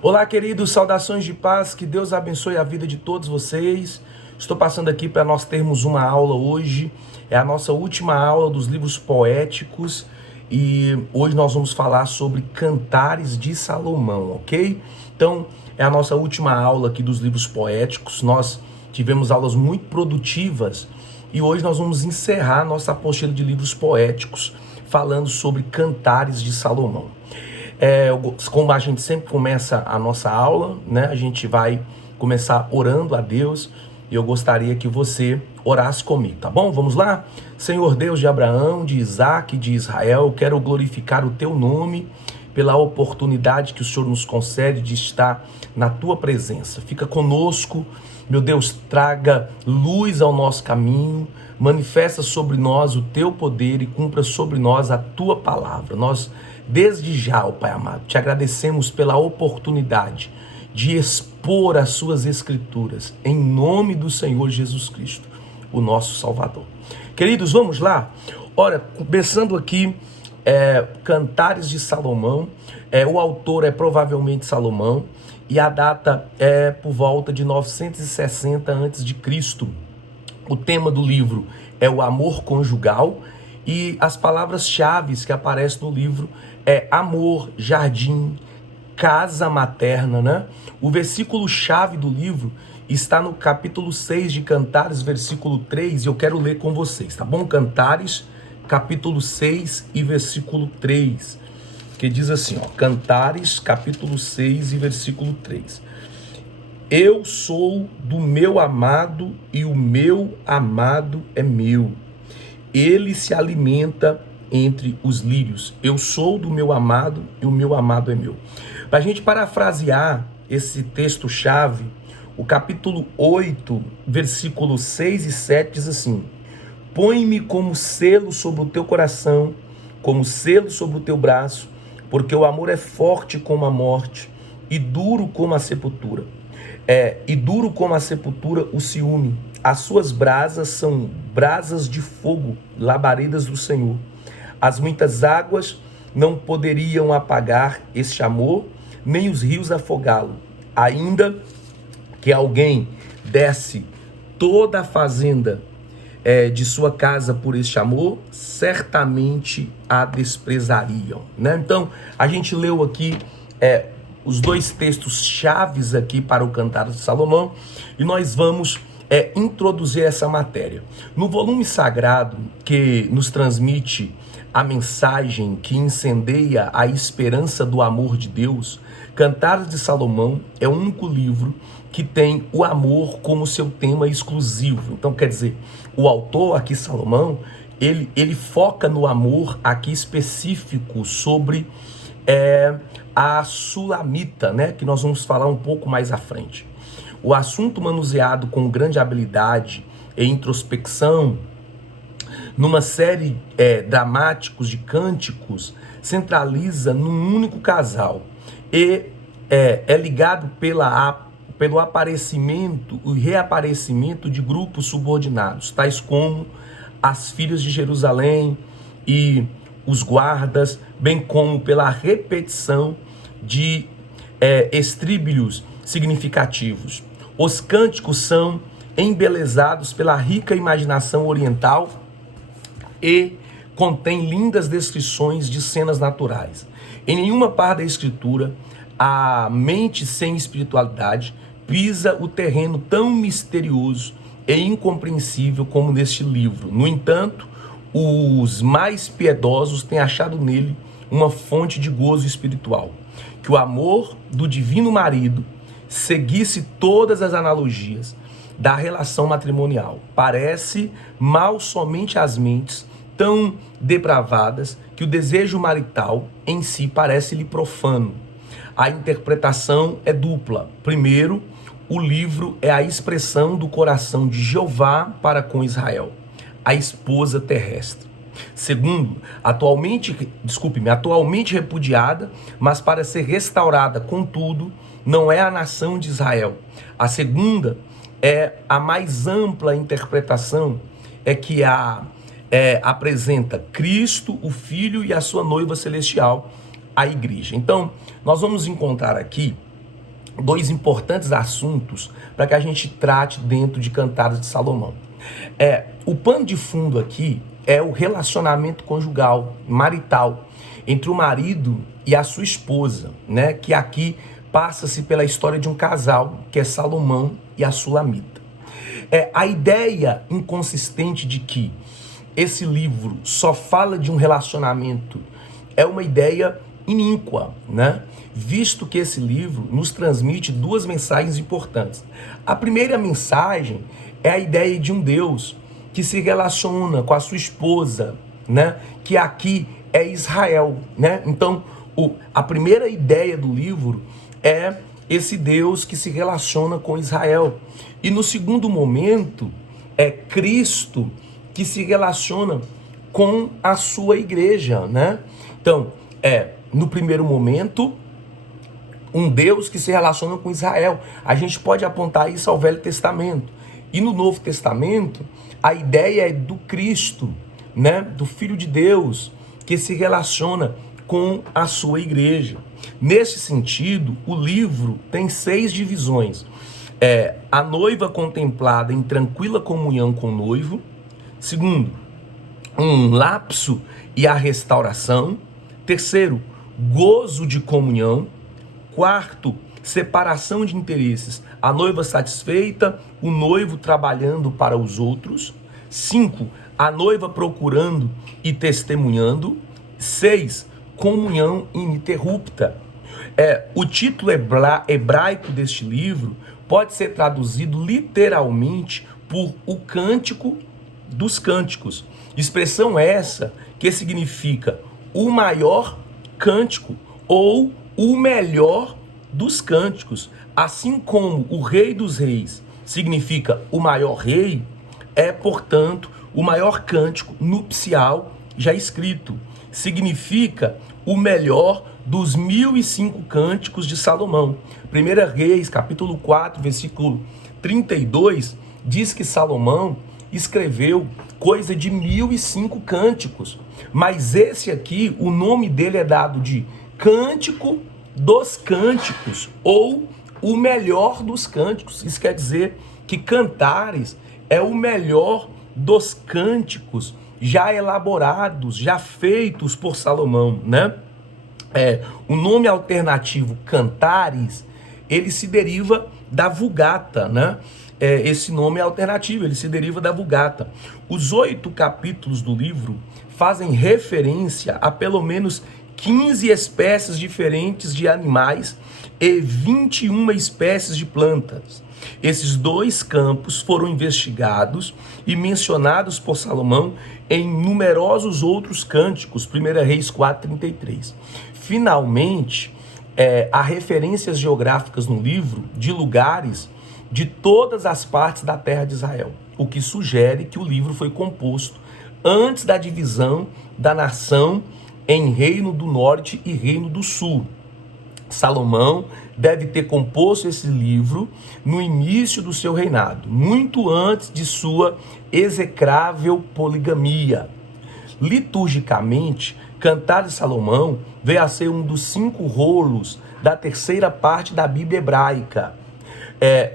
Olá, queridos, saudações de paz, que Deus abençoe a vida de todos vocês. Estou passando aqui para nós termos uma aula hoje, é a nossa última aula dos livros poéticos e hoje nós vamos falar sobre Cantares de Salomão, ok? Então, é a nossa última aula aqui dos livros poéticos. Nós tivemos aulas muito produtivas e hoje nós vamos encerrar nossa apostila de livros poéticos falando sobre Cantares de Salomão. Como a gente sempre começa a nossa aula, né? A gente vai começar orando a Deus e eu gostaria que você orasse comigo, tá bom? Vamos lá? Senhor Deus de Abraão, de Isaac, de Israel, eu quero glorificar o teu nome pela oportunidade que o Senhor nos concede de estar na tua presença. Fica conosco, meu Deus, traga luz ao nosso caminho, manifesta sobre nós o teu poder e cumpra sobre nós a tua palavra. Nós, desde já, ó Pai amado, te agradecemos pela oportunidade de expor as suas escrituras, em nome do Senhor Jesus Cristo, o nosso Salvador. Queridos, vamos lá? Ora, começando aqui, Cantares de Salomão, o autor é provavelmente Salomão, e a data é por volta de 960 a.C. O tema do livro é o amor conjugal e as palavras-chave que aparecem no livro é amor, jardim, casa materna, né? O versículo-chave do livro está no capítulo 6 de Cantares, versículo 3, e eu quero ler com vocês, tá bom? Cantares, capítulo 6 e versículo 3, que diz assim, ó, Cantares, capítulo 6 e versículo 3. Eu sou do meu amado e o meu amado é meu. Ele se alimenta entre os lírios. Eu sou do meu amado e o meu amado é meu. Para a gente parafrasear esse texto-chave, o capítulo 8, versículos 6 e 7 diz assim: põe-me como selo sobre o teu coração, como selo sobre o teu braço, porque o amor é forte como a morte e duro como a sepultura. E duro como a sepultura o ciúme. As suas brasas são brasas de fogo, labaredas do Senhor. As muitas águas não poderiam apagar este amor, nem os rios afogá-lo. Ainda que alguém desse toda a fazenda de sua casa por este amor, certamente a desprezariam, né? Então, a gente leu aqui os dois textos chaves aqui para o Cantares de Salomão e nós vamos introduzir essa matéria. No volume sagrado que nos transmite a mensagem que incendeia a esperança do amor de Deus, Cantares de Salomão é o único livro que tem o amor como seu tema exclusivo. Então, quer dizer, o autor aqui, Salomão, ele foca no amor aqui específico sobre a Sulamita, né, que nós vamos falar um pouco mais à frente. O assunto manuseado com grande habilidade e introspecção, numa série dramáticos de cânticos, centraliza num único casal e é ligado pelo aparecimento e reaparecimento de grupos subordinados, tais como as filhas de Jerusalém e os guardas, bem como pela repetição de estribilhos significativos. Os cânticos são embelezados pela rica imaginação oriental e contém lindas descrições de cenas naturais. Em nenhuma parte da escritura, a mente sem espiritualidade pisa o terreno tão misterioso e incompreensível como neste livro. No entanto, os mais piedosos têm achado nele uma fonte de gozo espiritual. Que o amor do divino marido seguisse todas as analogias da relação matrimonial. Parece mal somente às mentes tão depravadas que o desejo marital em si parece-lhe profano. A interpretação é dupla. Primeiro, o livro é a expressão do coração de Jeová para com Israel, a esposa terrestre. Segundo, atualmente repudiada, mas para ser restaurada, contudo, não é a nação de Israel. A segunda é a mais ampla interpretação, que apresenta Cristo, o Filho e a sua noiva celestial, a igreja. Então, nós vamos encontrar aqui dois importantes assuntos para que a gente trate dentro de Cantares de Salomão. O pano de fundo aqui é o relacionamento conjugal, marital, entre o marido e a sua esposa, né? Que aqui passa-se pela história de um casal, que é Salomão e a Sulamita. A ideia inconsistente de que esse livro só fala de um relacionamento é uma ideia iníqua, né? Visto que esse livro nos transmite duas mensagens importantes. A primeira mensagem é a ideia de um Deus que se relaciona com a sua esposa, né? Que aqui é Israel, né? Então, a primeira ideia do livro é esse Deus que se relaciona com Israel. E no segundo momento, é Cristo que se relaciona com a sua igreja, né? Então, no primeiro momento, um Deus que se relaciona com Israel. A gente pode apontar isso ao Velho Testamento. E no Novo Testamento, a ideia é do Cristo, né? Do Filho de Deus, que se relaciona com a sua igreja. Nesse sentido, o livro tem 6 divisões. A noiva contemplada em tranquila comunhão com o noivo. Segundo, um lapso e a restauração. Terceiro, gozo de comunhão. Quarto, separação de interesses. A noiva satisfeita, o noivo trabalhando para os outros. 5, a noiva procurando e testemunhando. 6, comunhão ininterrupta. O título hebraico deste livro pode ser traduzido literalmente por o Cântico dos Cânticos. Expressão essa que significa o maior cântico ou o melhor dos cânticos. Assim como o Rei dos Reis significa o maior rei, portanto, o maior cântico nupcial já escrito. Significa o melhor dos 1005 cânticos de Salomão. 1 Reis, capítulo 4, versículo 32, diz que Salomão escreveu coisa de 1005 cânticos. Mas esse aqui, o nome dele é dado de Cântico dos Cânticos, ou o melhor dos cânticos. Isso quer dizer que Cantares é o melhor dos cânticos já elaborados, já feitos por Salomão, né? O nome alternativo Cantares, ele se deriva da Vulgata, né? Esse nome é alternativo, ele se deriva da Vulgata. Os 8 capítulos do livro fazem referência a pelo menos 15 espécies diferentes de animais e 21 espécies de plantas. Esses 2 campos foram investigados e mencionados por Salomão em numerosos outros cânticos, 1 Reis 4:33. Finalmente, há referências geográficas no livro de lugares de todas as partes da terra de Israel, o que sugere que o livro foi composto antes da divisão da nação em Reino do Norte e Reino do Sul. Salomão deve ter composto esse livro no início do seu reinado, muito antes de sua execrável poligamia. Liturgicamente, Cantares de Salomão veio a ser um dos 5 rolos da terceira parte da Bíblia hebraica.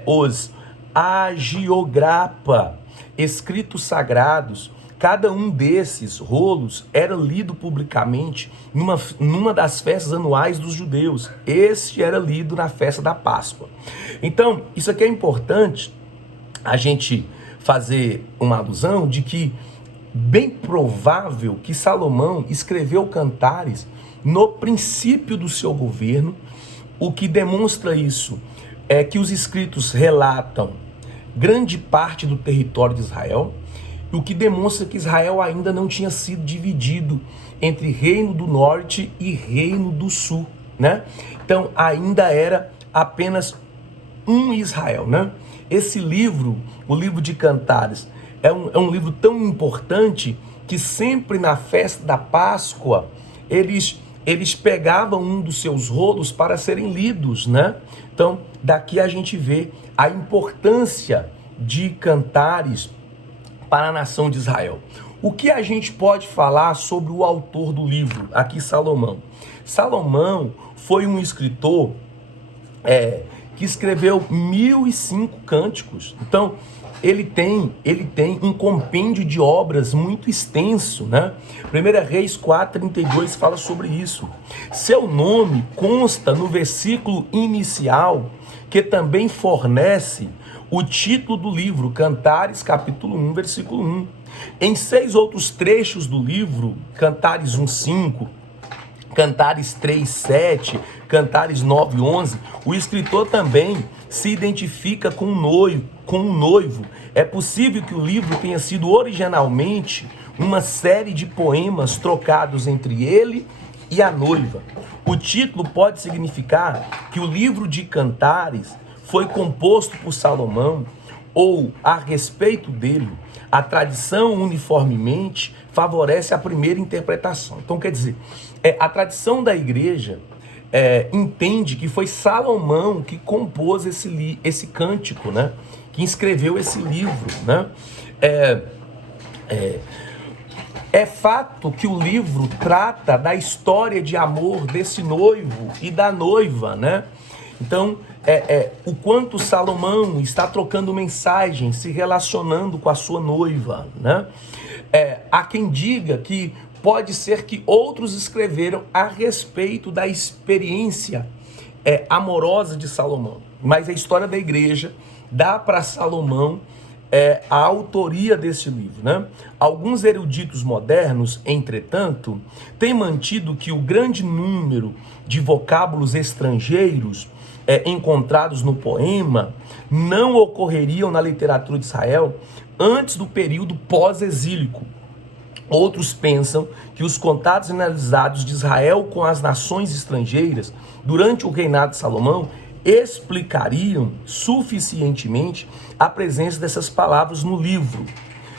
Os agiograpa, escritos sagrados, cada um desses rolos era lido publicamente numa das festas anuais dos judeus. Este era lido na festa da Páscoa. Então, isso aqui é importante a gente fazer uma alusão de que bem provável que Salomão escreveu Cantares no princípio do seu governo. O que demonstra isso é que os escritos relatam grande parte do território de Israel, o que demonstra que Israel ainda não tinha sido dividido entre Reino do Norte e Reino do Sul, né? Então ainda era apenas um Israel, né? Esse livro, o livro de Cantares, é um livro tão importante que sempre na festa da Páscoa eles pegavam um dos seus rolos para serem lidos, né? Então daqui a gente vê a importância de Cantares para a nação de Israel. O que a gente pode falar sobre o autor do livro, aqui Salomão? Salomão foi um escritor que escreveu 1005 cânticos. Então, ele tem um compêndio de obras muito extenso, né? 1 Reis 4:32 fala sobre isso. Seu nome consta no versículo inicial, que também fornece o título do livro, Cantares, capítulo 1, versículo 1. Em 6 outros trechos do livro, Cantares 1:5, Cantares 3:7, Cantares 9:11, o escritor também se identifica com um noivo. É possível que o livro tenha sido originalmente uma série de poemas trocados entre ele e a noiva. O título pode significar que o livro de Cantares foi composto por Salomão, ou a respeito dele, a tradição uniformemente favorece a primeira interpretação. Então, quer dizer, a tradição da igreja entende que foi Salomão que compôs esse cântico, né? Que escreveu esse livro, né? É fato que o livro trata da história de amor desse noivo e da noiva, né? Então, o quanto Salomão está trocando mensagens, se relacionando com a sua noiva, né? Há quem diga que pode ser que outros escreveram a respeito da experiência amorosa de Salomão. Mas a história da igreja dá para Salomão a autoria desse livro, né? Alguns eruditos modernos, entretanto, têm mantido que o grande número de vocábulos estrangeiros encontrados no poema não ocorreriam na literatura de Israel antes do período pós-exílico. Outros pensam que os contatos analisados de Israel com as nações estrangeiras durante o reinado de Salomão explicariam suficientemente a presença dessas palavras no livro.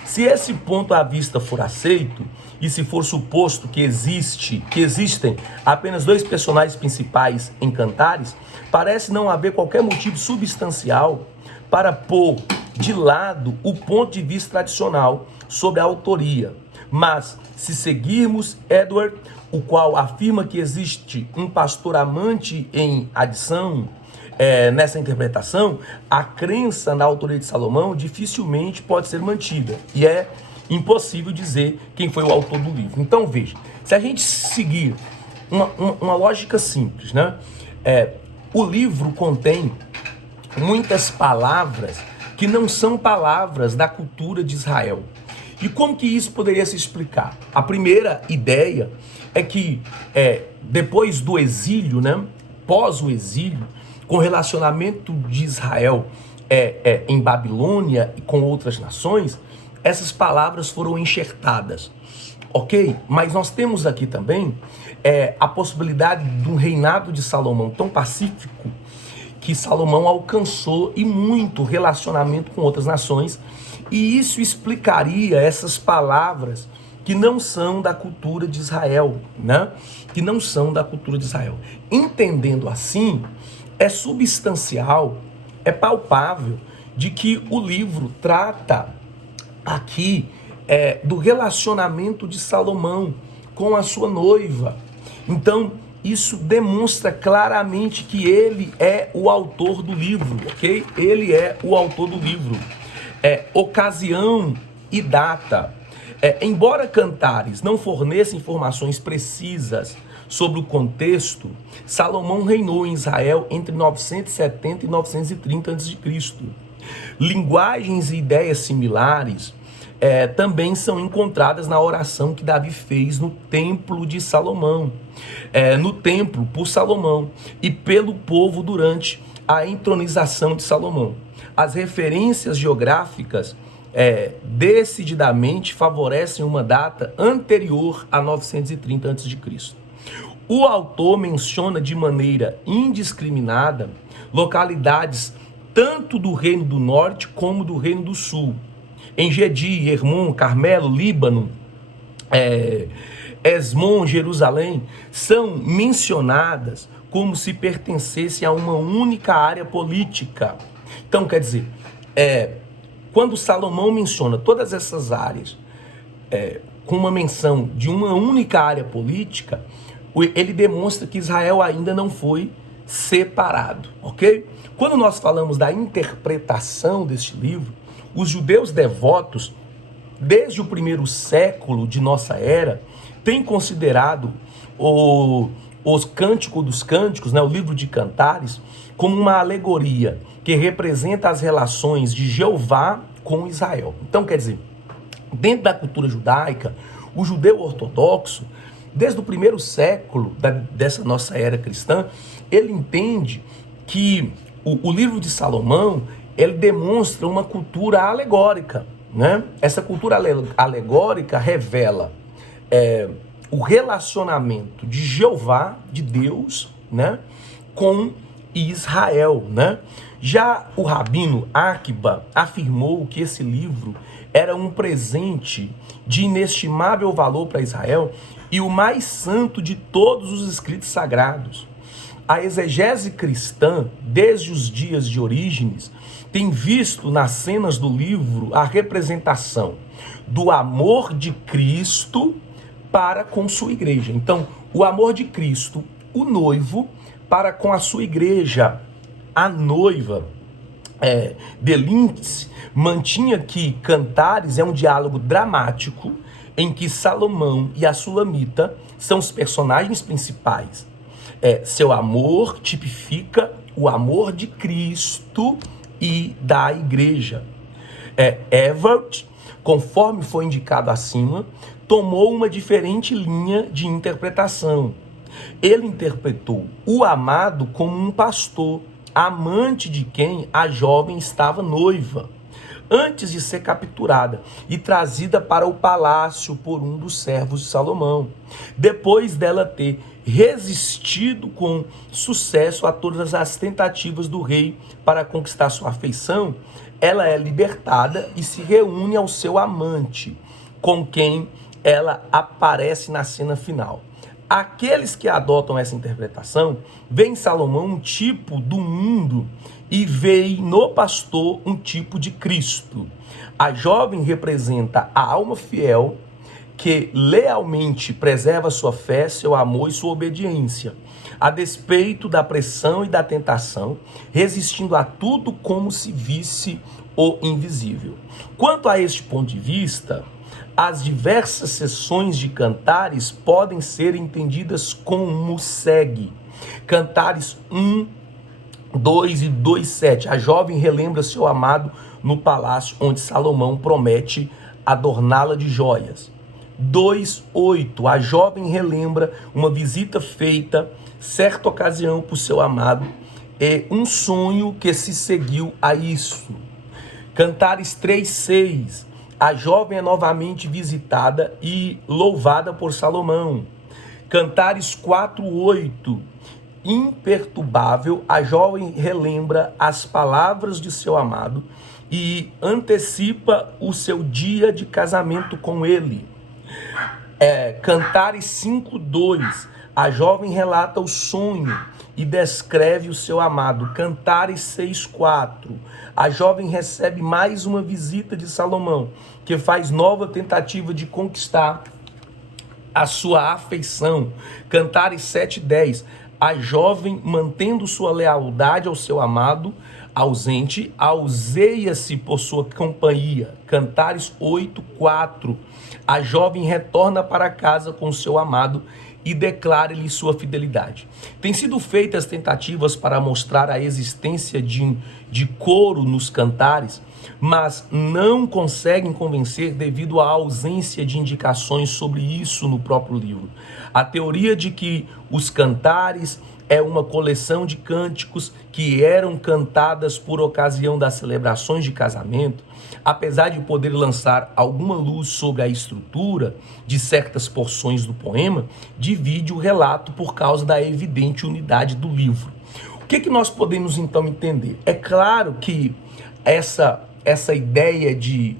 Se esse ponto à vista for aceito, e se for suposto que existem apenas 2 personagens principais em Cantares, parece não haver qualquer motivo substancial para pôr de lado o ponto de vista tradicional sobre a autoria. Mas, se seguirmos Edward, o qual afirma que existe um pastor amante em adição nessa interpretação, a crença na autoria de Salomão dificilmente pode ser mantida. E é impossível dizer quem foi o autor do livro. Então, veja, se a gente seguir uma lógica simples, né? O livro contém muitas palavras que não são palavras da cultura de Israel. E como que isso poderia se explicar? A primeira ideia é que depois do exílio, né, pós o exílio, com o relacionamento de Israel em Babilônia e com outras nações, essas palavras foram enxertadas, ok? Mas nós temos aqui também a possibilidade de um reinado de Salomão tão pacífico que Salomão alcançou e muito relacionamento com outras nações, e isso explicaria essas palavras que não são da cultura de Israel, né? Que não são da cultura de Israel. Entendendo assim, é substancial, é palpável de que o livro trata aqui do relacionamento de Salomão com a sua noiva. Então, isso demonstra claramente que ele é o autor do livro, ok? Ele é o autor do livro. Ocasião e data. Embora Cantares não forneça informações precisas sobre o contexto, Salomão reinou em Israel entre 970 e 930 a.C. Linguagens e ideias similares também são encontradas na oração que Davi fez no templo de Salomão, no templo por Salomão e pelo povo durante a entronização de Salomão. As referências geográficas decididamente favorecem uma data anterior a 930 a.C. O autor menciona de maneira indiscriminada localidades tanto do Reino do Norte como do Reino do Sul. Engedi, Hermon, Carmelo, Líbano, Esmon, Jerusalém, são mencionadas como se pertencessem a uma única área política. Então, quer dizer, quando Salomão menciona todas essas áreas com uma menção de uma única área política, ele demonstra que Israel ainda não foi separado, ok? Quando nós falamos da interpretação deste livro, os judeus devotos, desde o primeiro século de nossa era, têm considerado os Cânticos dos Cânticos, né, o livro de Cantares, como uma alegoria que representa as relações de Jeová com Israel. Então, quer dizer, dentro da cultura judaica, o judeu ortodoxo, desde o primeiro século dessa nossa era cristã, ele entende que o livro de Salomão, ele demonstra uma cultura alegórica, né? Essa cultura alegórica revela o relacionamento de Jeová, de Deus, né, com Israel, né? Já o rabino Akiba afirmou que esse livro era um presente de inestimável valor para Israel e o mais santo de todos os escritos sagrados. A exegese cristã, desde os dias de Orígenes, tem visto nas cenas do livro a representação do amor de Cristo para com sua igreja. Então, o amor de Cristo, o noivo, para com a sua igreja, a noiva. Delintes mantinha que Cantares é um diálogo dramático em que Salomão e a Sulamita são os personagens principais. Seu amor tipifica o amor de Cristo e da igreja. Evert, conforme foi indicado acima, tomou uma diferente linha de interpretação. Ele interpretou o amado como um pastor, amante de quem a jovem estava noiva, antes de ser capturada e trazida para o palácio por um dos servos de Salomão, depois dela ter resistido com sucesso a todas as tentativas do rei para conquistar sua afeição. Ela é libertada e se reúne ao seu amante, com quem ela aparece na cena final. Aqueles que adotam essa interpretação veem em Salomão um tipo do mundo e veem no pastor um tipo de Cristo. A jovem representa a alma fiel que lealmente preserva sua fé, seu amor e sua obediência, a despeito da pressão e da tentação, resistindo a tudo como se visse o invisível. Quanto a este ponto de vista, as diversas seções de Cantares podem ser entendidas como segue. Cantares 1, 2 e 2,7. A jovem relembra seu amado no palácio onde Salomão promete adorná-la de joias. 2,8. A jovem relembra uma visita feita certa ocasião por seu amado e um sonho que se seguiu a isso. Cantares 3,6. A jovem é novamente visitada e louvada por Salomão. Cantares 4,8. Imperturbável, a jovem relembra as palavras de seu amado e antecipa o seu dia de casamento com ele. Cantares 5,2. A jovem relata o sonho e descreve o seu amado. Cantares 6,4. A jovem recebe mais uma visita de Salomão, que faz nova tentativa de conquistar a sua afeição. Cantares 7,10. A jovem, mantendo sua lealdade ao seu amado ausente, auseia-se por sua companhia. Cantares 8,4. A jovem retorna para casa com seu amado e declara-lhe sua fidelidade. Tem sido feitas tentativas para mostrar a existência de coro nos cantares, mas não conseguem convencer devido à ausência de indicações sobre isso no próprio livro. A teoria de que os cantares é uma coleção de cânticos que eram cantadas por ocasião das celebrações de casamento, apesar de poder lançar alguma luz sobre a estrutura de certas porções do poema, divide o relato por causa da evidente unidade do livro. O que nós podemos então entender? É claro que essa ideia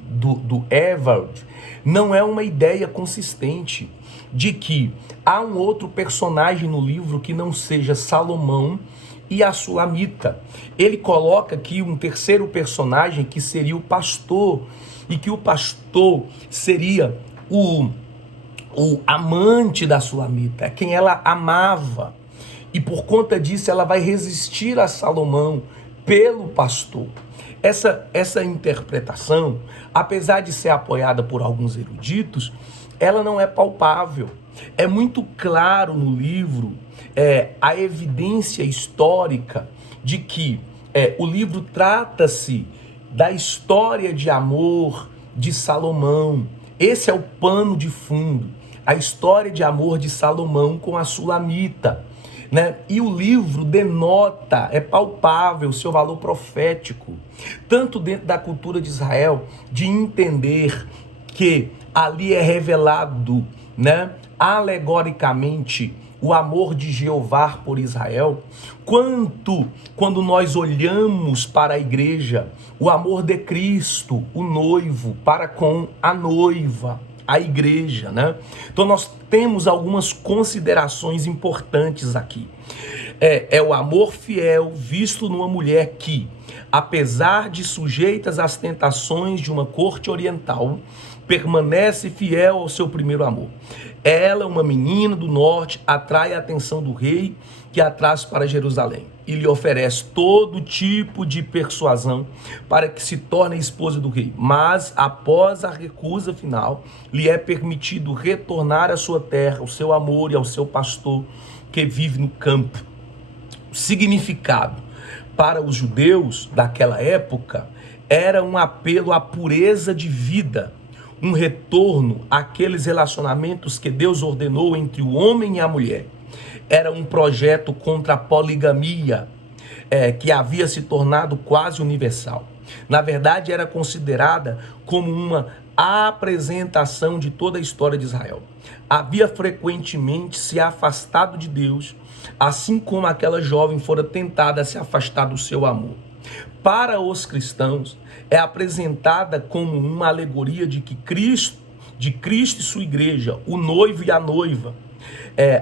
do Evert não é uma ideia consistente de que há um outro personagem no livro que não seja Salomão e a Sulamita. Ele coloca aqui um terceiro personagem que seria o pastor, e que o pastor seria o amante da Sulamita, quem ela amava. e por conta disso ela vai resistir a Salomão pelo pastor. Essa interpretação, apesar de ser apoiada por alguns eruditos, ela não é palpável. É muito claro no livro a evidência histórica de que o livro trata-se da história de amor de Salomão. Esse é o pano de fundo, a história de amor de Salomão com a Sulamita, né? E o livro denota, é palpável o seu valor profético, tanto dentro da cultura de Israel, de entender que ali é revelado, né, alegoricamente, o amor de Jeová por Israel, quanto quando nós olhamos para a igreja, o amor de Cristo, o noivo, para com a noiva, a igreja, né? Então nós temos algumas considerações importantes aqui. É o amor fiel visto numa mulher que, apesar de sujeitas às tentações de uma corte oriental, permanece fiel ao seu primeiro amor. Ela, uma menina do norte, atrai a atenção do rei, que a traz para Jerusalém e lhe oferece todo tipo de persuasão para que se torne esposa do rei. Mas, após a recusa final, lhe é permitido retornar à sua terra, ao seu amor e ao seu pastor que vive no campo. O significado para os judeus daquela época era um apelo à pureza de vida, um retorno àqueles relacionamentos que Deus ordenou entre o homem e a mulher. Era um projeto contra a poligamia, que havia se tornado quase universal. Na verdade, era considerada como uma apresentação de toda a história de Israel. Havia frequentemente se afastado de Deus, assim como aquela jovem fora tentada a se afastar do seu amor. Para os cristãos, é apresentada como uma alegoria de Cristo e sua igreja, o noivo e a noiva,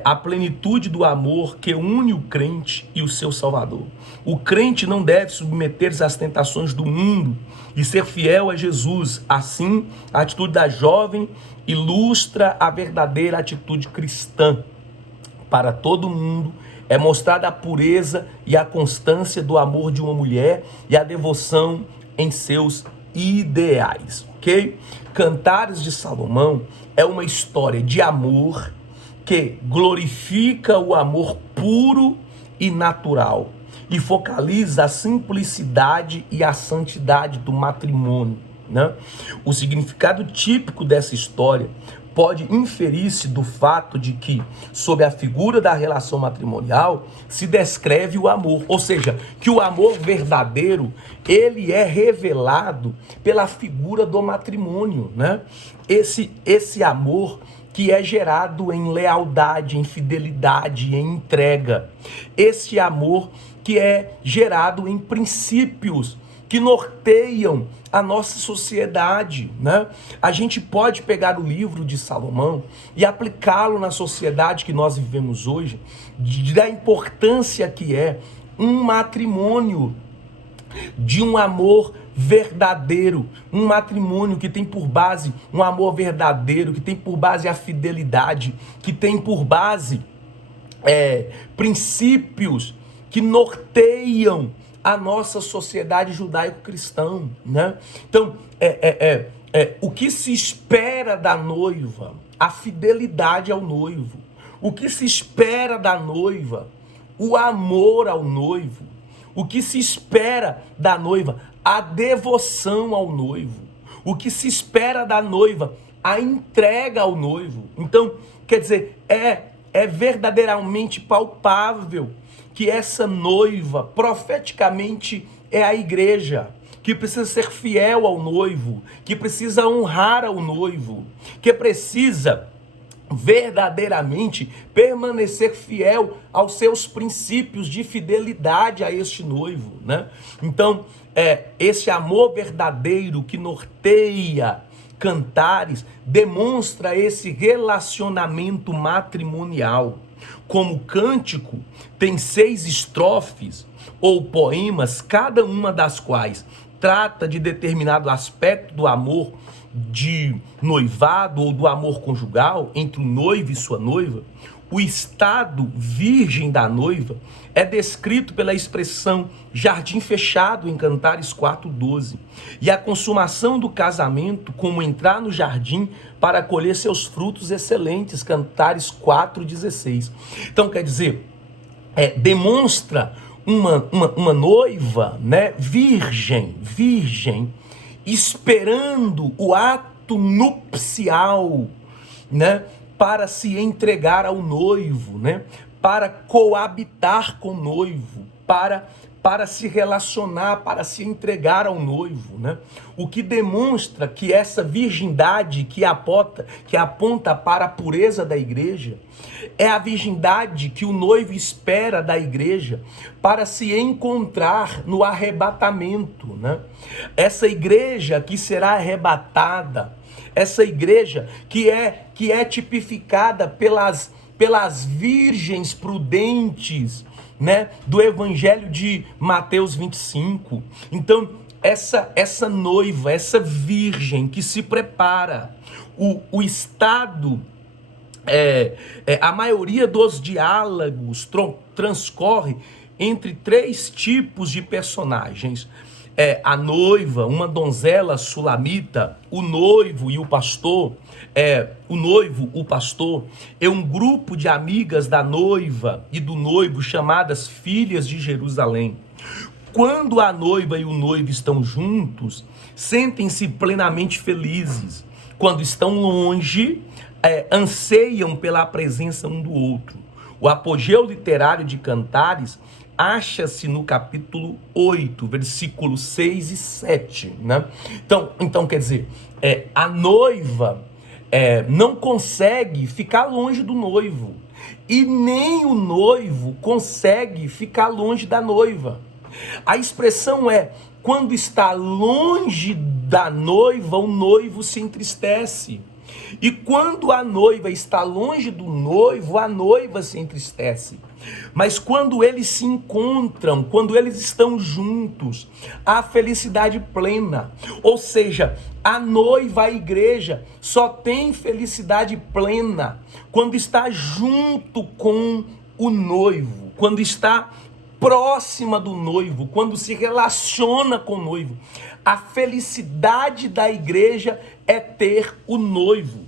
a plenitude do amor que une o crente e o seu Salvador. O crente não deve submeter-se às tentações do mundo e ser fiel a Jesus. Assim, a atitude da jovem ilustra a verdadeira atitude cristã. Para todo mundo é mostrada a pureza e a constância do amor de uma mulher e a devoção em seus ideais, ok? Cantares de Salomão é uma história de amor que glorifica o amor puro e natural e focaliza a simplicidade e a santidade do matrimônio, né? O significado típico dessa história pode inferir-se do fato de que, sob a figura da relação matrimonial, se descreve o amor, ou seja, que o amor verdadeiro, ele é revelado pela figura do matrimônio, né? Esse amor que é gerado em lealdade, em fidelidade, em entrega. Esse amor que é gerado em princípios que norteiam a nossa sociedade, né? A gente pode pegar o livro de Salomão e aplicá-lo na sociedade que nós vivemos hoje, da importância que é um matrimônio de um amor verdadeiro, um matrimônio que tem por base um amor verdadeiro, que tem por base a fidelidade, que tem por base princípios que norteiam a nossa sociedade judaico-cristã, né? Então, o que se espera da noiva? A fidelidade ao noivo. O que se espera da noiva? O amor ao noivo. O que se espera da noiva? A devoção ao noivo. O que se espera da noiva? A entrega ao noivo. Então, quer dizer, é verdadeiramente palpável que essa noiva, profeticamente, é a igreja, que precisa ser fiel ao noivo, que precisa honrar ao noivo, que precisa verdadeiramente permanecer fiel aos seus princípios de fidelidade a este noivo, né? Então, esse amor verdadeiro que norteia Cantares demonstra esse relacionamento matrimonial. Como cântico, tem 6 estrofes ou poemas, cada uma das quais trata de determinado aspecto do amor de noivado ou do amor conjugal entre o noivo e sua noiva. o estado virgem da noiva é descrito pela expressão jardim fechado em Cantares 4:12. E a consumação do casamento como entrar no jardim para colher seus frutos excelentes, Cantares 4:16. Então quer dizer, demonstra uma noiva, né, virgem, esperando o ato nupcial, né, para se entregar ao noivo, né, para coabitar com o noivo, para se relacionar, para se entregar ao noivo, né? O que demonstra que essa virgindade que aponta para a pureza da igreja, é a virgindade que o noivo espera da igreja para se encontrar no arrebatamento, né? Essa igreja que será arrebatada, essa igreja que é tipificada pelas virgens prudentes, né, do evangelho de Mateus 25. Então, essa noiva, essa virgem que se prepara, o estado, a maioria dos diálogos transcorre entre três tipos de personagens. A noiva, uma donzela sulamita, o noivo e o pastor. O noivo, o pastor, é um grupo de amigas da noiva e do noivo chamadas filhas de Jerusalém. Quando a noiva e o noivo estão juntos, sentem-se plenamente felizes. Quando estão longe, anseiam pela presença um do outro. O apogeu literário de Cantares acha-se no capítulo 8, versículos 6 e 7, né? Então quer dizer, a noiva não consegue ficar longe do noivo, e nem o noivo consegue ficar longe da noiva. A expressão é: quando está longe da noiva, o noivo se entristece. E quando a noiva está longe do noivo, a noiva se entristece. Mas quando eles se encontram, quando eles estão juntos, há felicidade plena. Ou seja, a noiva, a igreja, só tem felicidade plena quando está junto com o noivo, quando está próxima do noivo, quando se relaciona com o noivo. A felicidade da igreja é ter o noivo.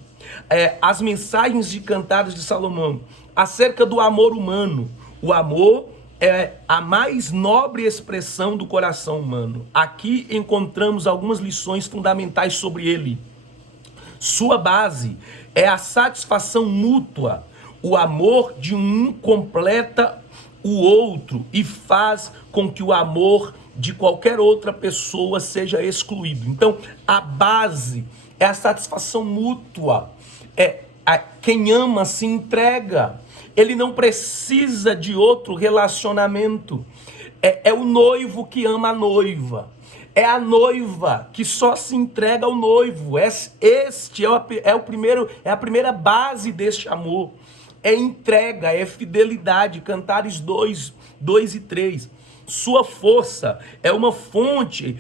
As mensagens de Cantares de Salomão acerca do amor humano. O amor é a mais nobre expressão do coração humano. Aqui encontramos algumas lições fundamentais sobre ele. Sua base é a satisfação mútua. O amor de um completa o outro e faz com que o amor de qualquer outra pessoa seja excluído. Então, a base é a satisfação mútua. Quem ama se entrega. Ele não precisa de outro relacionamento. É o noivo que ama a noiva. É a noiva que só se entrega ao noivo. Este é a primeira base deste amor. É entrega, é fidelidade. Cantares 2 e 3. Sua força é uma fonte,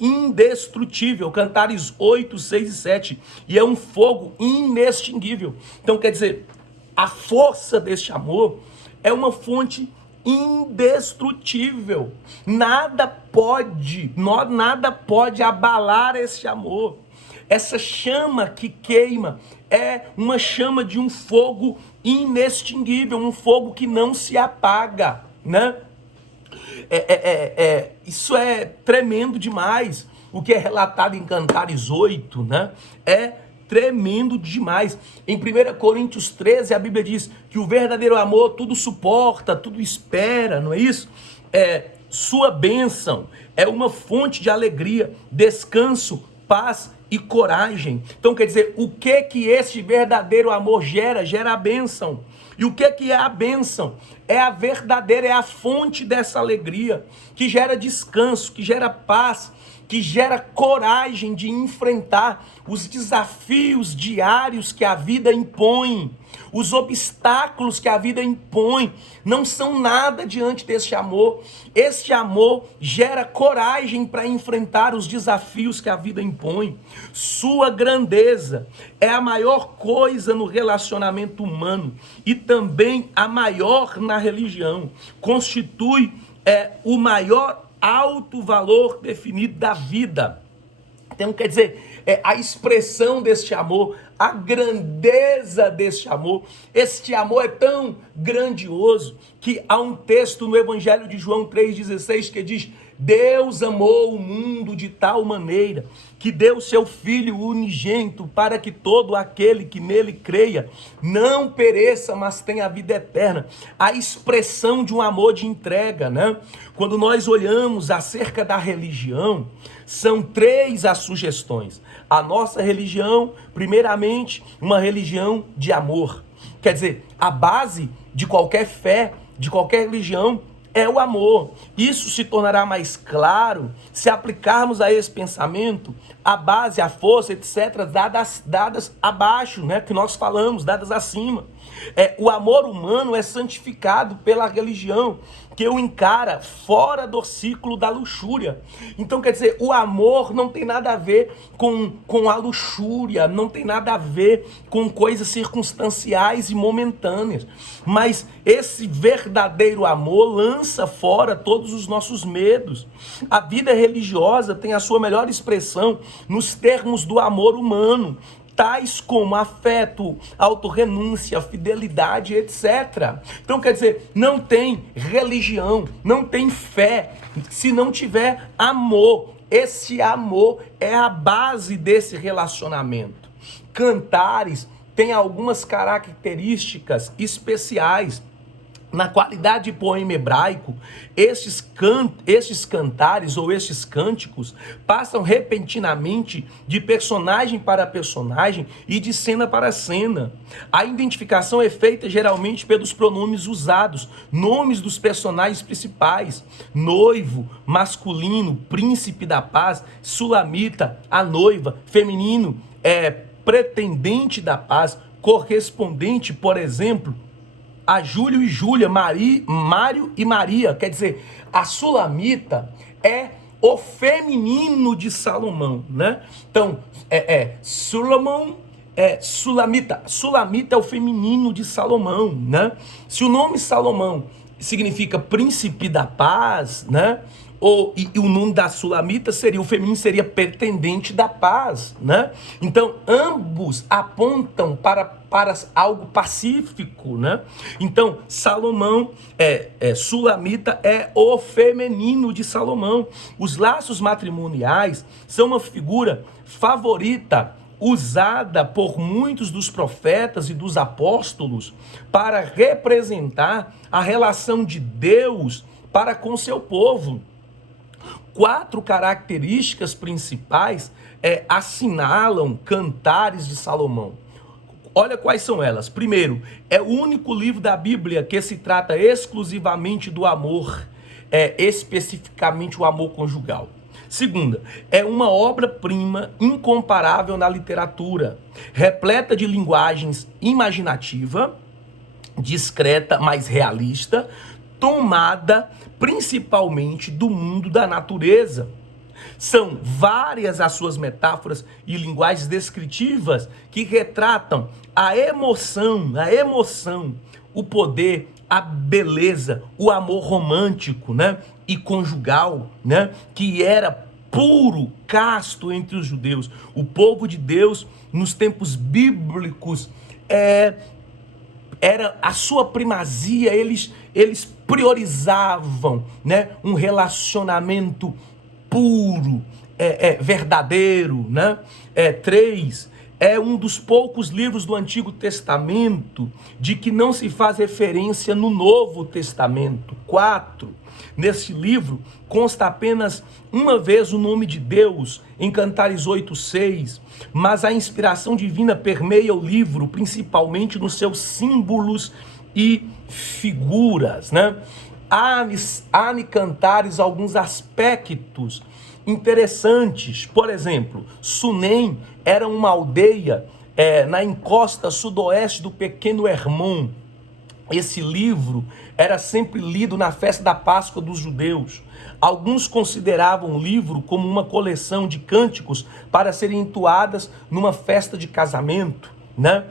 indestrutível. Cantares 8, 6 e 7. E é um fogo inextinguível. Então quer dizer, a força deste amor é uma fonte indestrutível. Nada pode abalar esse amor. Essa chama que queima é uma chama de um fogo inextinguível, um fogo que não se apaga, né? Isso é tremendo demais. O que é relatado em Cantares 8, né? É tremendo demais. Em 1 Coríntios 13, a Bíblia diz que o verdadeiro amor tudo suporta, tudo espera, não é isso? Sua bênção é uma fonte de alegria, descanso, paz e coragem. Então quer dizer, o que esse verdadeiro amor gera? Gera a bênção. E o que é a bênção? É a verdadeira, é a fonte dessa alegria, que gera descanso, que gera paz, que gera coragem de enfrentar os desafios diários que a vida impõe. Os obstáculos que a vida impõe não são nada diante deste amor. Este amor gera coragem para enfrentar os desafios que a vida impõe. Sua grandeza é a maior coisa no relacionamento humano e também a maior na religião. Constitui o maior alto valor definido da vida. Então, quer dizer, a expressão deste amor, a grandeza deste amor. Este amor é tão grandioso que há um texto no Evangelho de João 3,16 que diz: Deus amou o mundo de tal maneira que deu seu Filho unigênito para que todo aquele que nele creia não pereça, mas tenha a vida eterna. A expressão de um amor de entrega, né? Quando nós olhamos acerca da religião, são 3 as sugestões. A nossa religião, primeiramente, uma religião de amor. Quer dizer, a base de qualquer fé, de qualquer religião, é o amor. Isso se tornará mais claro se aplicarmos a esse pensamento a base, a força, etc., dadas abaixo, né, que nós falamos, dadas acima. O amor humano é santificado pela religião, que o encara fora do ciclo da luxúria. Então, quer dizer, o amor não tem nada a ver com a luxúria, não tem nada a ver com coisas circunstanciais e momentâneas. Mas esse verdadeiro amor lança fora todos os nossos medos. A vida religiosa tem a sua melhor expressão nos termos do amor humano, tais como afeto, autorrenúncia, fidelidade, etc. Então, quer dizer, não tem religião, não tem fé, se não tiver amor. Esse amor é a base desse relacionamento. Cantares têm algumas características especiais. Na qualidade de poema hebraico, estes cantares ou estes cânticos passam repentinamente de personagem para personagem e de cena para cena. A identificação é feita geralmente pelos pronomes usados, nomes dos personagens principais: noivo, masculino, príncipe da paz, sulamita, a noiva, feminino, pretendente da paz, correspondente, por exemplo, a Júlio e Júlia, Mário e Maria. Quer dizer, a sulamita é o feminino de Salomão, né? Então, sulamita. Sulamita é o feminino de Salomão, né? Se o nome Salomão significa príncipe da paz, né? E o nome da sulamita seria, o feminino seria pretendente da paz, né? Então, ambos apontam para algo pacífico, né? Então, Salomão, sulamita é o feminino de Salomão. Os laços matrimoniais são uma figura favorita usada por muitos dos profetas e dos apóstolos para representar a relação de Deus para com seu povo. 4 características principais assinalam Cantares de Salomão. Olha quais são elas. Primeiro, é o único livro da Bíblia que se trata exclusivamente do amor, especificamente o amor conjugal. Segunda, é uma obra-prima incomparável na literatura, repleta de linguagens imaginativa, discreta, mas realista, tomada principalmente do mundo da natureza. São várias as suas metáforas e linguagens descritivas que retratam a emoção, o poder, a beleza, o amor romântico, né, e conjugal, né, que era puro, casto entre os judeus. O povo de Deus, nos tempos bíblicos, era a sua primazia, eles priorizavam, né, um relacionamento puro, verdadeiro, né? 3, é um dos poucos livros do Antigo Testamento de que não se faz referência no Novo Testamento. 4, nesse livro consta apenas uma vez o nome de Deus, em Cantares 8:6, mas a inspiração divina permeia o livro, principalmente nos seus símbolos e figuras, né? Há em Cantares alguns aspectos interessantes. Por exemplo, Sunem era uma aldeia na encosta sudoeste do Pequeno Hermon. Esse livro era sempre lido na festa da Páscoa dos judeus. Alguns consideravam o livro como uma coleção de cânticos para serem entoadas numa festa de casamento, né?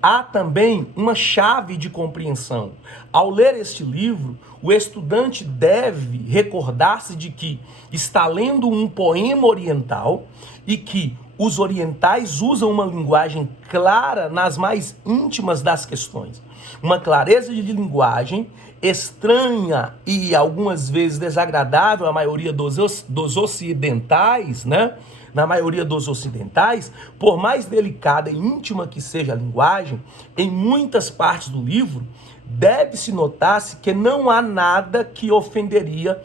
Há também uma chave de compreensão. Ao ler este livro, o estudante deve recordar-se de que está lendo um poema oriental e que os orientais usam uma linguagem clara nas mais íntimas das questões. Uma clareza de linguagem estranha e algumas vezes desagradável à maioria dos ocidentais, né? Na maioria dos ocidentais, por mais delicada e íntima que seja a linguagem, em muitas partes do livro, deve-se notar-se que não há nada que ofenderia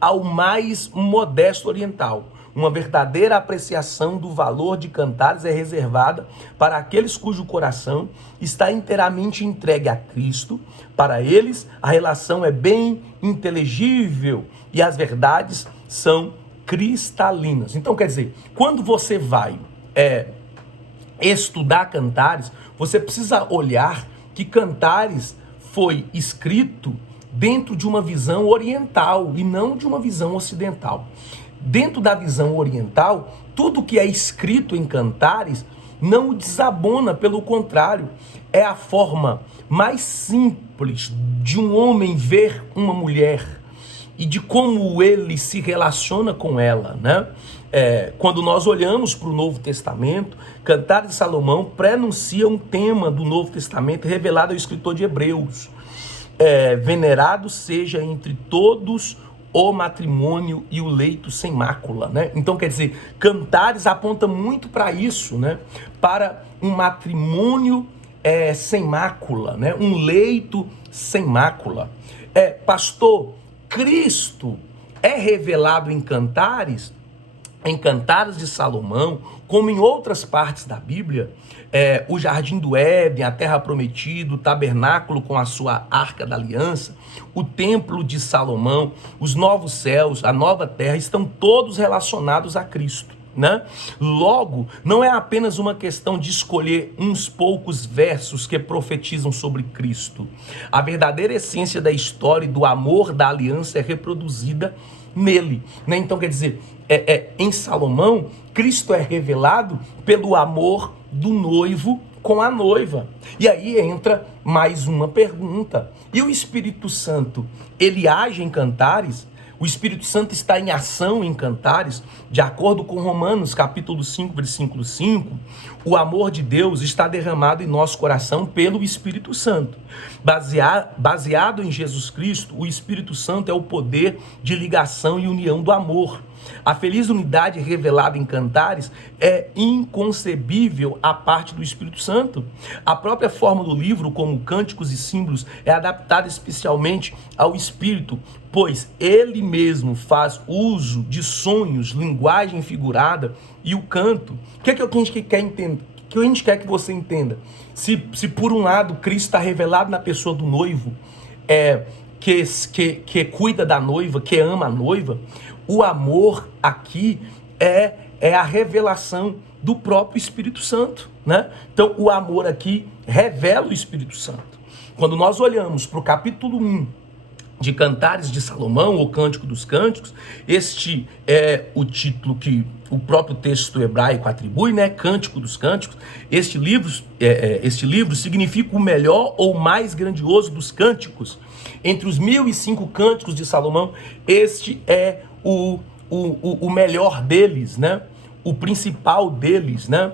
ao mais modesto oriental. Uma verdadeira apreciação do valor de Cantares é reservada para aqueles cujo coração está inteiramente entregue a Cristo. Para eles, a relação é bem inteligível e as verdades são cristalinas. Então, quer dizer, quando você vai estudar Cantares, você precisa olhar que Cantares foi escrito dentro de uma visão oriental e não de uma visão ocidental. Dentro da visão oriental, tudo que é escrito em Cantares não o desabona, pelo contrário, é a forma mais simples de um homem ver uma mulher e de como ele se relaciona com ela, né? Quando nós olhamos para o Novo Testamento, Cantares de Salomão prenuncia um tema do Novo Testamento revelado ao escritor de Hebreus. Venerado seja entre todos o matrimônio e o leito sem mácula, né? Então, quer dizer, Cantares aponta muito para isso, né? Para um matrimônio sem mácula, né? Um leito sem mácula. Pastor, Cristo é revelado em Cantares de Salomão, como em outras partes da Bíblia, o Jardim do Éden, a Terra Prometida, o tabernáculo com a sua Arca da Aliança, o Templo de Salomão, os novos céus, a nova terra, estão todos relacionados a Cristo, né? Logo, não é apenas uma questão de escolher uns poucos versos que profetizam sobre Cristo. A verdadeira essência da história e do amor da aliança é reproduzida nele, né? Então, quer dizer, em Salomão, Cristo é revelado pelo amor do noivo com a noiva. E aí entra mais uma pergunta. E o Espírito Santo, ele age em Cantares? O Espírito Santo está em ação em Cantares? De acordo com Romanos, capítulo 5, versículo 5, o amor de Deus está derramado em nosso coração pelo Espírito Santo. Baseado em Jesus Cristo, o Espírito Santo é o poder de ligação e união do amor. A feliz unidade revelada em Cantares é inconcebível à parte do Espírito Santo. A própria forma do livro, como cânticos e símbolos, é adaptada especialmente ao Espírito, pois ele mesmo faz uso de sonhos, linguagem figurada e o canto. O que é que a gente quer entender? Que a gente quer que você entenda? Se por um lado Cristo está revelado na pessoa do noivo, que cuida da noiva, que ama a noiva, o amor aqui é a revelação do próprio Espírito Santo, né? Então o amor aqui revela o Espírito Santo. Quando nós olhamos para o capítulo 1 de Cantares de Salomão, ou Cântico dos Cânticos, este é o título que o próprio texto hebraico atribui, né? Cântico dos Cânticos. Este livro significa o melhor ou mais grandioso dos cânticos. Entre os 1005 cânticos de Salomão, este é o melhor deles, né? O principal deles, né?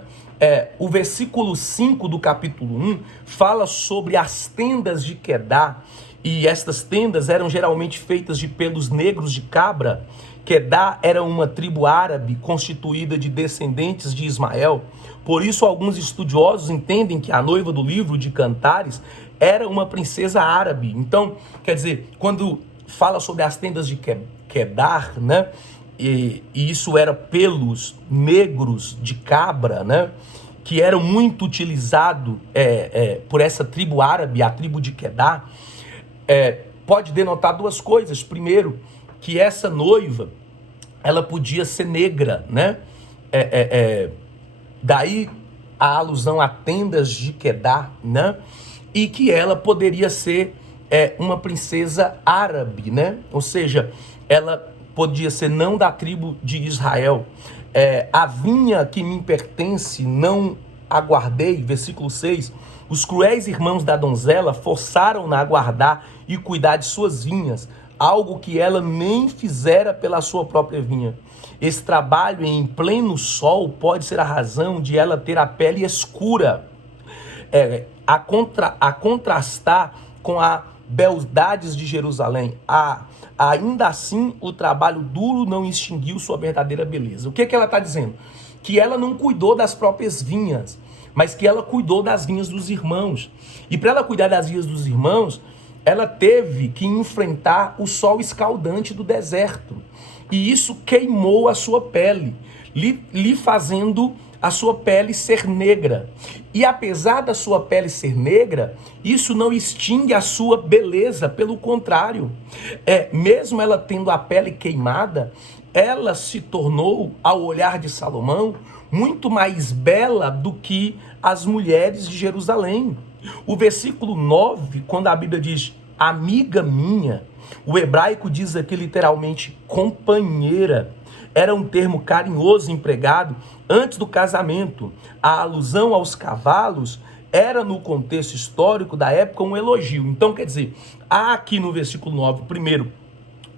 O versículo 5 do capítulo 1 fala sobre as tendas de Quedar, e estas tendas eram geralmente feitas de pelos negros de cabra. Quedar era uma tribo árabe constituída de descendentes de Ismael. Por isso, alguns estudiosos entendem que a noiva do livro de Cantares era uma princesa árabe. Então, quer dizer, quando fala sobre as tendas de Quedar, né? E isso era pelos negros de cabra, né? Que eram muito utilizados por essa tribo árabe, a tribo de Quedar. Pode denotar duas coisas. Primeiro, que essa noiva, ela podia ser negra, né? Daí a alusão a tendas de Quedar, né? E que ela poderia ser uma princesa árabe, né? Ou seja, ela podia ser não da tribo de Israel. A vinha que me pertence não aguardei, versículo 6, os cruéis irmãos da donzela forçaram-na a guardar e cuidar de suas vinhas, algo que ela nem fizera pela sua própria vinha. Esse trabalho em pleno sol pode ser a razão de ela ter a pele escura, a contrastar com a beldades de Jerusalém. Ainda assim, o trabalho duro não extinguiu sua verdadeira beleza. O que ela está dizendo? Que ela não cuidou das próprias vinhas, mas que ela cuidou das vinhas dos irmãos. E para ela cuidar das vinhas dos irmãos, ela teve que enfrentar o sol escaldante do deserto. E isso queimou a sua pele, lhe fazendo a sua pele ser negra. E apesar da sua pele ser negra, isso não extingue a sua beleza, pelo contrário. Mesmo ela tendo a pele queimada, ela se tornou, ao olhar de Salomão, muito mais bela do que as mulheres de Jerusalém. O versículo 9, quando a Bíblia diz amiga minha, o hebraico diz aqui literalmente companheira. Era um termo carinhoso empregado antes do casamento. A alusão aos cavalos era, no contexto histórico da época, um elogio. Então, quer dizer, há aqui no versículo 9, primeiro,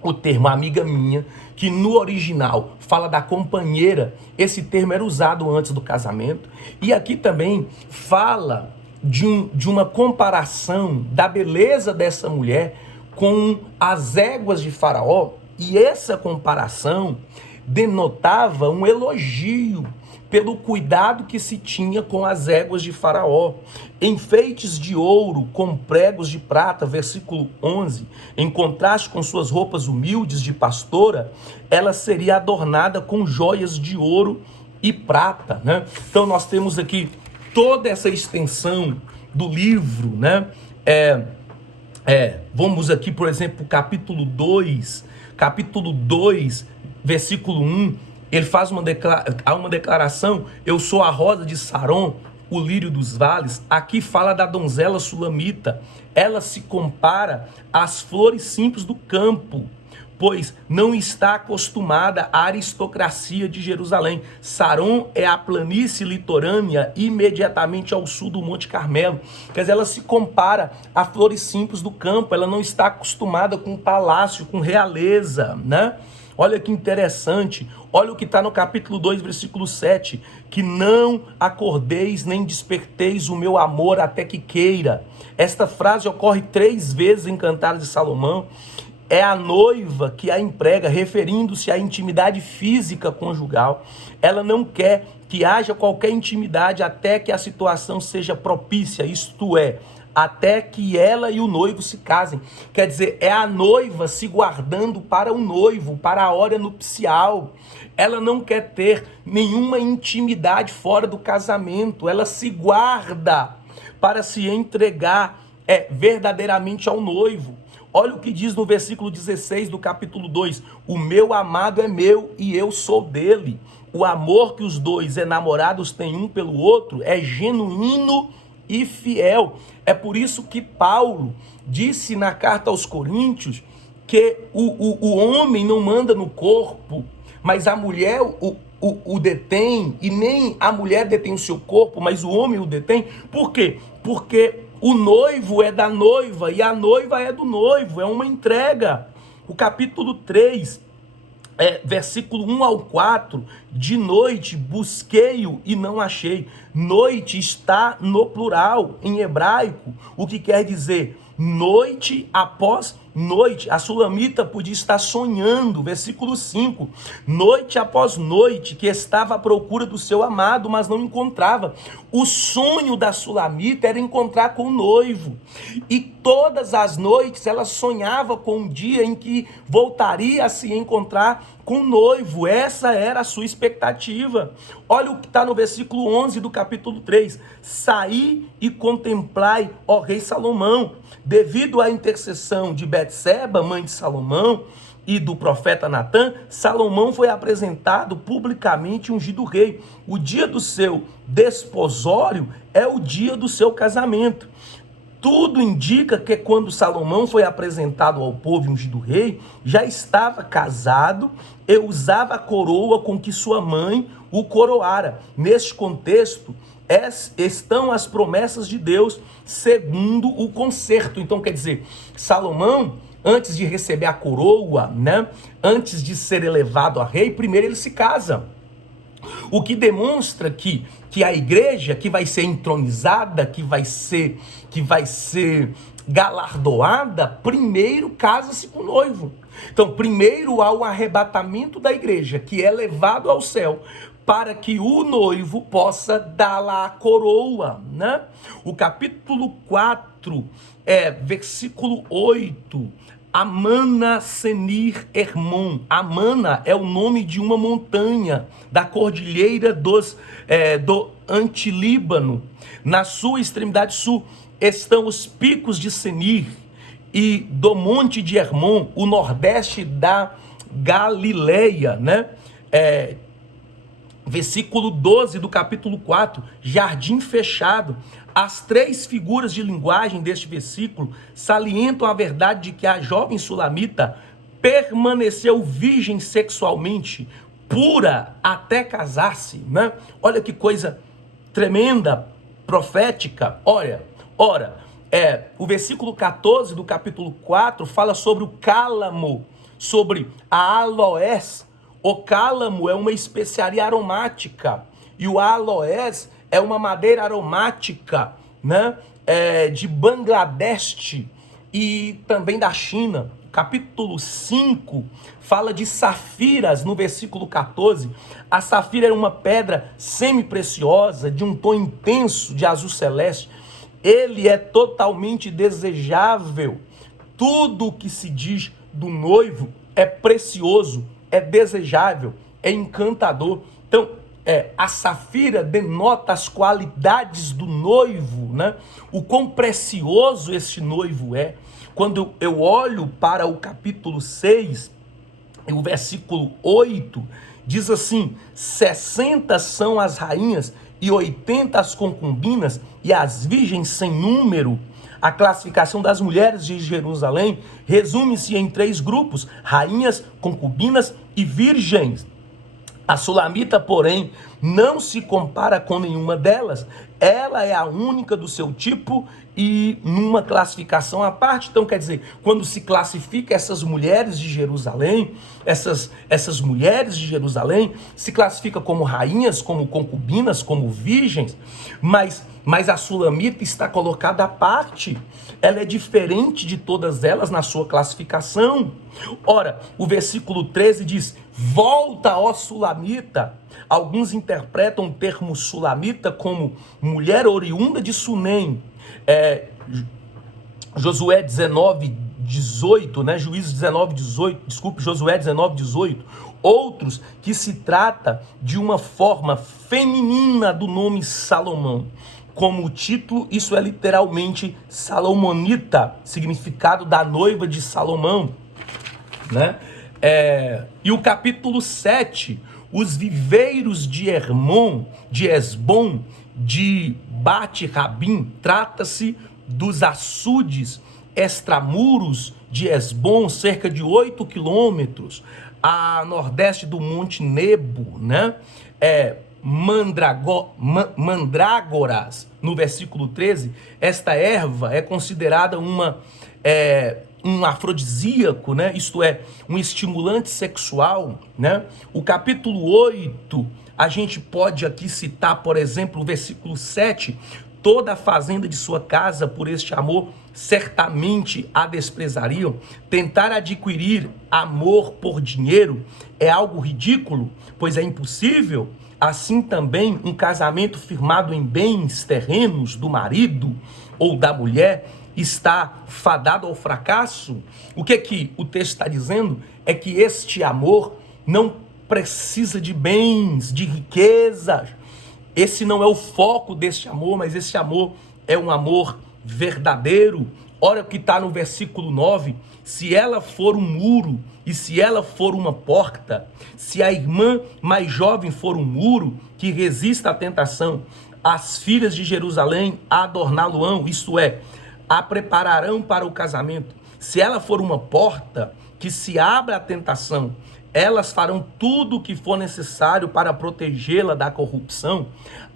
o termo amiga minha, que no original fala da companheira. Esse termo era usado antes do casamento. E aqui também fala de uma comparação da beleza dessa mulher com as éguas de Faraó. E essa comparação denotava um elogio pelo cuidado que se tinha com as éguas de Faraó. Enfeites de ouro com pregos de prata, versículo 11, em contraste com suas roupas humildes de pastora, ela seria adornada com joias de ouro e prata, né? Então nós temos aqui toda essa extensão do livro, né? Vamos aqui, por exemplo, capítulo 2, versículo 1, ele faz uma declaração: eu sou a rosa de Saron, o lírio dos vales. Aqui fala da donzela sulamita. Ela se compara às flores simples do campo, pois não está acostumada à aristocracia de Jerusalém. Saron é a planície litorânea imediatamente ao sul do Monte Carmelo. Quer dizer, ela se compara a flores simples do campo. Ela não está acostumada com palácio, com realeza, né? Olha que interessante, olha o que está no capítulo 2, versículo 7, que não acordeis nem desperteis o meu amor até que queira. Esta frase ocorre 3 vezes em Cantares de Salomão. É a noiva que a emprega, referindo-se à intimidade física conjugal. Ela não quer que haja qualquer intimidade até que a situação seja propícia, isto é, até que ela e o noivo se casem. Quer dizer, é a noiva se guardando para o noivo, para a hora nupcial. Ela não quer ter nenhuma intimidade fora do casamento. Ela se guarda para se entregar verdadeiramente ao noivo. Olha o que diz no versículo 16 do capítulo 2. O meu amado é meu e eu sou dele. O amor que os dois enamorados têm um pelo outro é genuíno e fiel. É por isso que Paulo disse na carta aos Coríntios que o homem não manda no corpo, mas a mulher o detém, e nem a mulher detém o seu corpo, mas o homem o detém. Por quê? Porque o noivo é da noiva e a noiva é do noivo, é uma entrega. O capítulo 3, versículo 1 ao 4, de noite busquei-o e não achei. Noite está no plural, em hebraico, o que quer dizer noite após noite. A sulamita podia estar sonhando, versículo 5, noite após noite, que estava à procura do seu amado, mas não encontrava. O sonho da sulamita era encontrar com o noivo, e todas as noites ela sonhava com um dia em que voltaria a se encontrar com o noivo. Essa era a sua expectativa. Olha o que está no versículo 11 do capítulo 3. Saí e contemplai, ó rei Salomão, devido à intercessão de Betseba, mãe de Salomão, e do profeta Natã, Salomão foi apresentado publicamente ungido rei. O dia do seu desposório é o dia do seu casamento. Tudo indica que quando Salomão foi apresentado ao povo ungido rei, já estava casado e usava a coroa com que sua mãe o coroara. Neste contexto, estão as promessas de Deus segundo o concerto. Então, quer dizer, Salomão, antes de receber a coroa, né, antes de ser elevado a rei, primeiro ele se casa. O que demonstra que a igreja que vai ser entronizada, que vai ser galardoada, primeiro casa-se com o noivo. Então, primeiro há o arrebatamento da igreja, que é levado ao céu, para que o noivo possa dar lá a coroa, né? O capítulo 4, versículo 8, Amana Senir Hermon. Amana é o nome de uma montanha da cordilheira do Antilíbano. Na sua extremidade sul estão os picos de Senir e do monte de Hermon, o nordeste da Galileia, né? Versículo 12 do capítulo 4, jardim fechado. As três figuras de linguagem deste versículo salientam a verdade de que a jovem sulamita permaneceu virgem sexualmente, pura até casar-se, né? Olha que coisa tremenda, profética. Ora, o versículo 14 do capítulo 4 fala sobre o cálamo, sobre a aloés. O cálamo é uma especiaria aromática e o aloés é uma madeira aromática, né? De Bangladesh e também da China. Capítulo 5 fala de safiras no versículo 14. A safira era uma pedra semi-preciosa de um tom intenso de azul celeste. Ele é totalmente desejável. Tudo o que se diz do noivo é precioso, é desejável, é encantador. Então, a safira denota as qualidades do noivo, né? O quão precioso esse noivo é. Quando eu olho para o capítulo 6, o versículo 8, diz assim: 60 são as rainhas e 80 as concubinas e as virgens sem número. A classificação das mulheres de Jerusalém resume-se em 3 grupos: rainhas, concubinas e virgens. A sulamita, porém, não se compara com nenhuma delas. Ela é a única do seu tipo e numa classificação à parte. Então, quer dizer, quando se classifica essas mulheres de Jerusalém, essas mulheres de Jerusalém se classifica como rainhas, como concubinas, como virgens, mas a sulamita está colocada à parte. Ela é diferente de todas elas na sua classificação. Ora, o versículo 13 diz: volta, ó sulamita. Alguns interpretam o termo sulamita como mulher oriunda de Sunem. Josué 19, 18, né? Juízes 19, 18, desculpe, Josué 19, 18. Outros que se trata de uma forma feminina do nome Salomão. Como título, isso é literalmente Salomonita, significado da noiva de Salomão, né? E o capítulo 7, os viveiros de Hermon, de Esbom, de Bate-Rabim, trata-se dos açudes extramuros de Esbom, cerca de 8 quilômetros, a nordeste do Monte Nebo, né? Mandrágoras, no versículo 13, esta erva é considerada um afrodisíaco, né? Isto é, um estimulante sexual, né? O capítulo 8, a gente pode aqui citar, por exemplo, o versículo 7, toda a fazenda de sua casa por este amor certamente a desprezariam. Tentar adquirir amor por dinheiro é algo ridículo, pois é impossível. Assim também um casamento firmado em bens terrenos do marido ou da mulher está fadado ao fracasso. O que o texto está dizendo é que este amor não precisa de bens, de riquezas. Esse não é o foco deste amor, mas esse amor é um amor verdadeiro, Olha o que está no versículo 9: se ela for um muro e se ela for uma porta, se a irmã mais jovem for um muro que resista à tentação, as filhas de Jerusalém a adorná-lo-ão, isto é, a prepararão para o casamento. Se ela for uma porta que se abra à tentação, elas farão tudo o que for necessário para protegê-la da corrupção.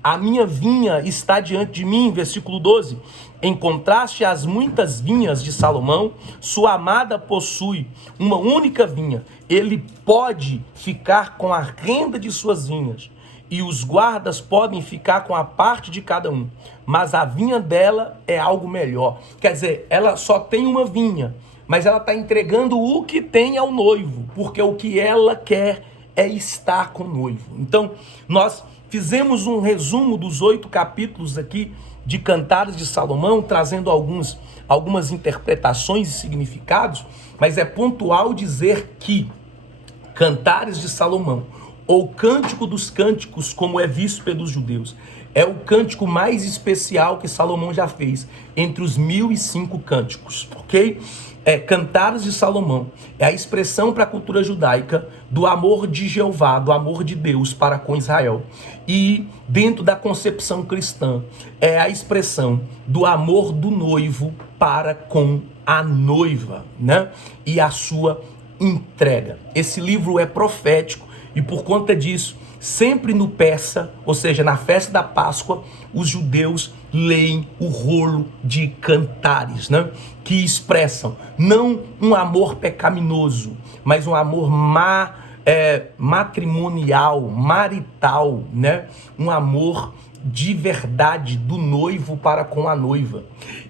A minha vinha está diante de mim, versículo 12. Em contraste às muitas vinhas de Salomão, sua amada possui uma única vinha. Ele pode ficar com a renda de suas vinhas, e os guardas podem ficar com a parte de cada um, mas a vinha dela é algo melhor. Quer dizer, ela só tem uma vinha, mas ela está entregando o que tem ao noivo, porque o que ela quer é estar com o noivo. Então, nós fizemos um resumo dos 8 capítulos aqui de Cantares de Salomão, trazendo algumas interpretações e significados, mas é pontual dizer que Cantares de Salomão, ou Cântico dos Cânticos, como é visto pelos judeus, é o cântico mais especial que Salomão já fez, entre os 1005 cânticos, ok? Cantares de Salomão é a expressão para a cultura judaica do amor de Jeová, do amor de Deus para com Israel. E dentro da concepção cristã, é a expressão do amor do noivo para com a noiva, né? E a sua entrega. Esse livro é profético e por conta disso, sempre no Pessa, ou seja, na festa da Páscoa, os judeus leem o rolo de Cantares, né? Que expressam não um amor pecaminoso, mas um amor matrimonial, marital, né? Um amor de verdade do noivo para com a noiva,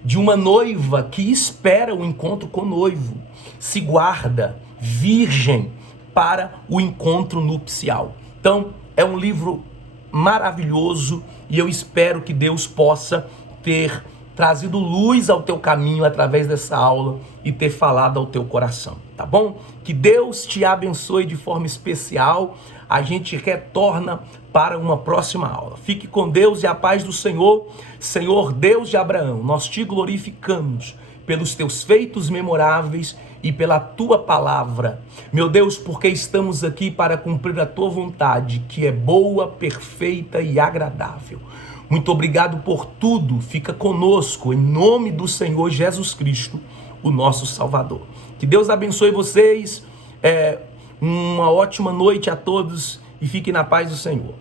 de uma noiva que espera o encontro com o noivo, se guarda virgem para o encontro nupcial. Então, é um livro maravilhoso e eu espero que Deus possa ter trazido luz ao teu caminho através dessa aula e ter falado ao teu coração, tá bom? Que Deus te abençoe de forma especial. A gente retorna para uma próxima aula. Fique com Deus e a paz do Senhor. Senhor Deus de Abraão, nós te glorificamos pelos teus feitos memoráveis e pela tua palavra, meu Deus, porque estamos aqui para cumprir a tua vontade, que é boa, perfeita e agradável. Muito obrigado por tudo, fica conosco, em nome do Senhor Jesus Cristo, o nosso Salvador. Que Deus abençoe vocês, uma ótima noite a todos e fiquem na paz do Senhor.